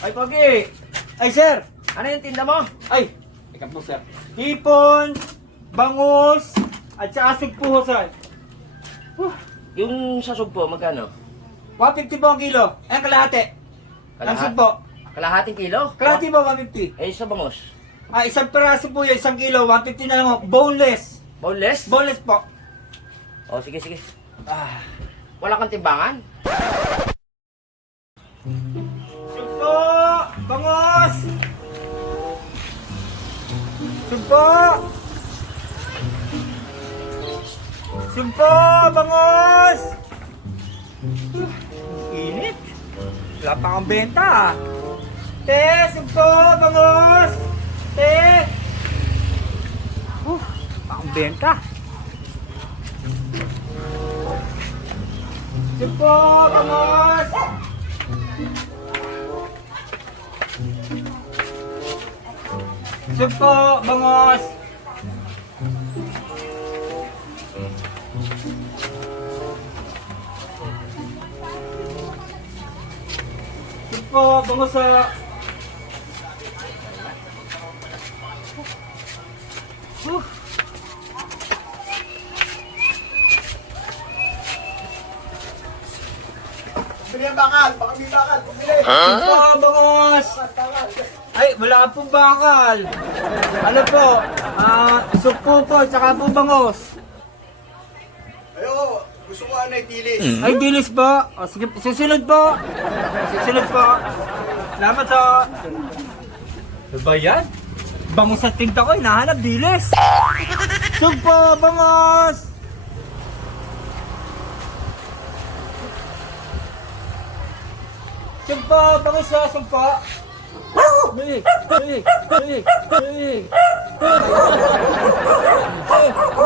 Ay, Pogi! Ay, sir! Ano yung tinda mo? Ay! Ikaw po, sir. Hipon, bangus, at saka sugpo, sir. Yung sa sugpo, magkano? 150 po ang kilo. Ayan, kalahati. Ang sugpo. Kalahating kilo? Kalahati po, 150. Eh, sa bangos. Ah, isang peraso po yan, isang kilo, 150 na lang po. Boneless. Boneless? Boneless po. Oh, sige, sige. Ah. Wala kang timbangan? Sugpo! Bangus! Sugpo! Sugpo! Bangus! Init. Wala pa kang benta ah. Te! Sugpo! Bangus! Te! Pa kang benta. Sugpo! Bangus! Sugpo! Bangus! Sugpo! Bangus ah! Bili ang bakal, baka may bakal, bumili. Sugpo! Bangus! Ay, wala pong bakal. Ano po? Sugpo po, tsaka po bangus. Ayo, gusto ko ano dilis. Ay, dilis po. O, sige, susunod po. Susunod po. Salamat po. Ano ba yan? Bangus at tinta ko, hinahanap dilis. Sugpo, bangus! Sugpo, bangus ha, sugpo. Balik, balik, balik, balik.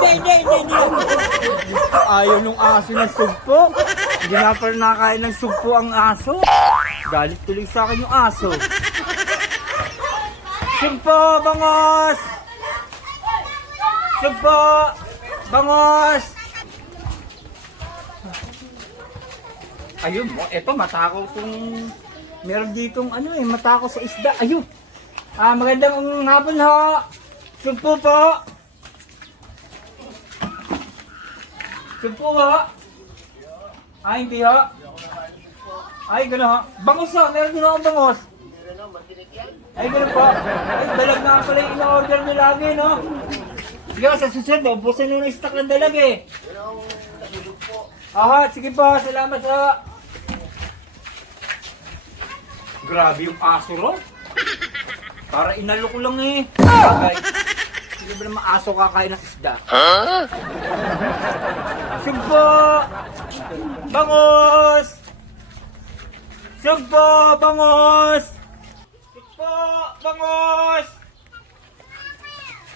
Hindi. Ayaw nung aso ng sugpo. Hindi na pala nakain ng sugpo ang aso. Galit tuloy sa akin yung aso. Sugpo, bangos! Sugpo, bangos! Ayun, eto matakaw tong... Meron ditong ano matakaw sa isda. Ayun! Magandang hapon ho! Sugpo po! Sugpo ho! Ay, hindi ho! Ay, gano'n ho! Bangus ho! Meron din akong bangus! Ay, gano'n po! Ay, dalag na pala yung in-order nyo lagi, no? Sige, sa susunod, ubusin nyo ng stock ng dalag eh! Aha, sige po! Salamat ho! Grabe yung aso ro. Para inalo ko lang eh. Bagay. Hindi ba naman aso kakain ng isda? Sugpo! Bangus! Sugpo! Bangus! Sugpo! Bangus!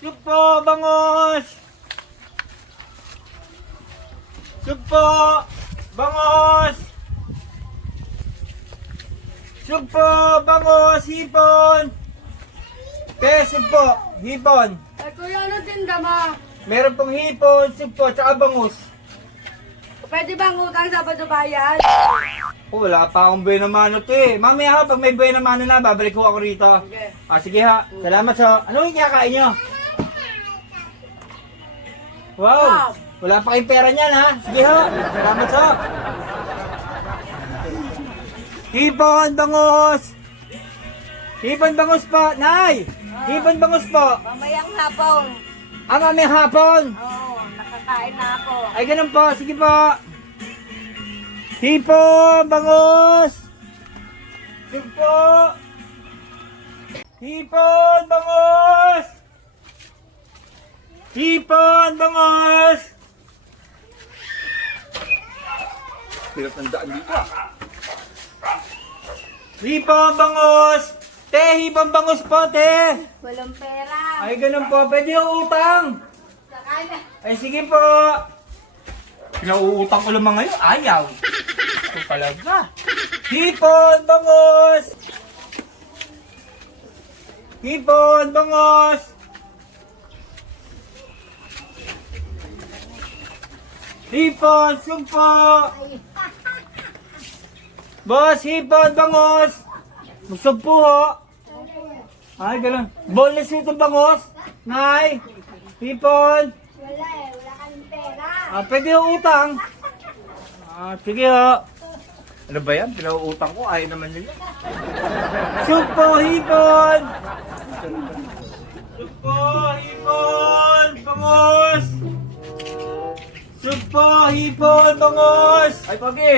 Sugpo! Bangus! Sugpo! Bangus! Sugpo, bangus, hipon! Sugpo, hipon! Ay, kuya, ano tinda mo? Meron pong hipon, sugpo, tsaka bangus. Pwede bang utang sa padubayan? Oh, wala pa akong buhay na mano to eh. Mamaya ha, pag may buhay na mano na, babalik ko ako rito. Okay. Sige ha, salamat sa... Ano yung kinakain nyo? Wow! Wala pa kayong pera niyan ha. Sige ha, salamat sa... Hipon, bangus! Hipon, bangus po! Nay! Hipon, bangus po! Mamayang hapon. Mamayang hapon! Oo, nakakain na ako. Ay, ganun po. Sige po. Hipon, bangus! Sige po. Hipon, bangus! Hipon, bangus! Hirap ng daan dito ah. Hipon, bangus! Te, hipon, bangus po, te! Walang pera. Ay, ganun po. Pwede yung utang. Sakain na. Ay, sige po. Pinauutang ko lamang ngayon. Ayaw. Ito talaga. Hipon, bangus! Hipon, bangus! Hipon, sumpo! Boss, hipon, bangus! Busog po ho. Ay, ganun. Boneless ito bangos. Nay. Hipon. Wala eh, wala kang pera. Pwede ho utang. Sige ho. Ano ba yan? Pinauutang ko. Ayaw naman nila. Supo, hipon. Supo, hipon. Bangos. Supo, hipon, bangos. Ay, Pogi!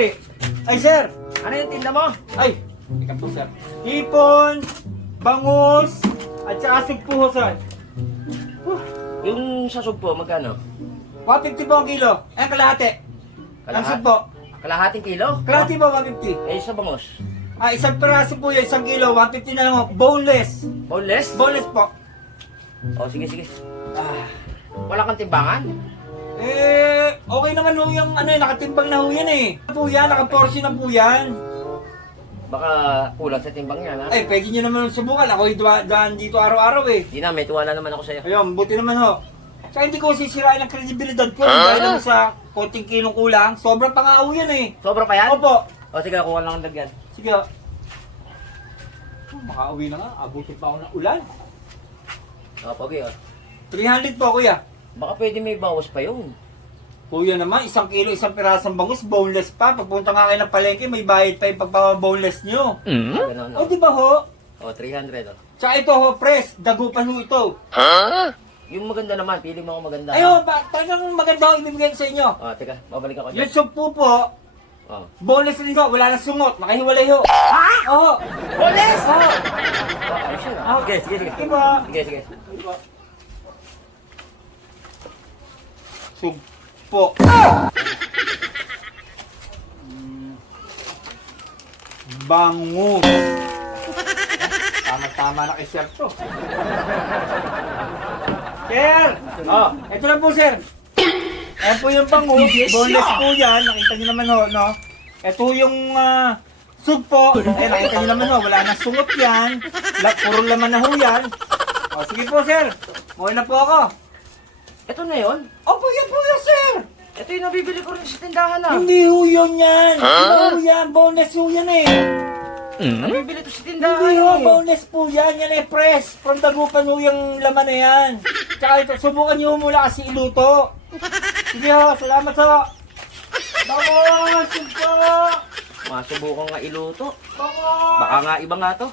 Ay, sir. Ano yung tinda mo? Ay, ikaw po, sir. Hipon, bangus, at saka sugpo ho, sir. Yung sa sugpo, magkano? 150 po ang kilo. Ayan, kalahati. Ang sugpo. Kalahating kilo? Kalahati po, 150. Eh, sa bangos. Isang peraso po yan, 1 kilo, 150 na lang ho. Boneless. Boneless? Boneless po. Oh, sige, sige. Ah. Wala kang timbangan? Okay naman ho yung nakatimbang na ho yan eh. Po yan, nakaportion na po yan. Baka kulang sa timbang yan, ha? Ay, pwede nyo naman subukan. Ako daan dito araw-araw eh. Di na, may tuwala naman ako sa'yo. Ayun, buti naman ho. Kaya hindi ko sisirain ang kredibilidad ko. Dahil naman sa konting kilong kulang, sobrang pangaaw yan eh. Sobra pa yan? Opo. O, sige, kuha lang ang dagyan. Sige ho. Makauwi na nga. Abutin pa ako ng ulan. O, Pogi, o. 300 po, kuya. Baka pwede may bawas pa yun. Kuya naman, 1 kilo, 1 pirasong bangus, boneless pa. Pagpunta nga kayo ng palengke, may bayad pa yung pagpapa-boneless nyo. Ganun, O, o. di ba ho? O, 300, o. Tsaka ito ho, press. Dagupan ho ito. Yung maganda naman, pili mo ako maganda. Ayo, talagang maganda ho ibibigay ko sa inyo. O, teka, babalik ako Yung dyan. soup po, O. boneless rin ho. Wala nang sungot. Nakahiwalay ho. Ha? Oo. Boneless! Oo. O, ayos yun, ah. Sige, sige, sige. Sige po. Sige, sige. Sugpo. Bangus. Tama-tama na kay Sir to. Sir! Oh, ito lang po, Sir. Ayan po yung bangus. Boneless po yan. Nakita niyo naman ho, no? Ito yung sugpo. Nakita niyo naman ho. Wala nang sungot yan. Puro laman na ho yan. O, sige po, Sir. Muwi na po ako. Ito na yun? Opo, yan po yan, Sir. Ito yung nabibili ko rin sa tindahan, ah. Hindi ho yun yan. Hindi ho yan. Boneless ho yan eh. Nabibili to sa tindahan, Hindi ho. eh. Boneless po yan. Yan eh, press. From dagupan ho yung laman na yan. Tsaka ito, subukan nyo mula kasi iluto. Sige ho. Salamat ho. Bangus! Sugpo! Masubukan nga iluto. Bangus! Baka nga iba nga to.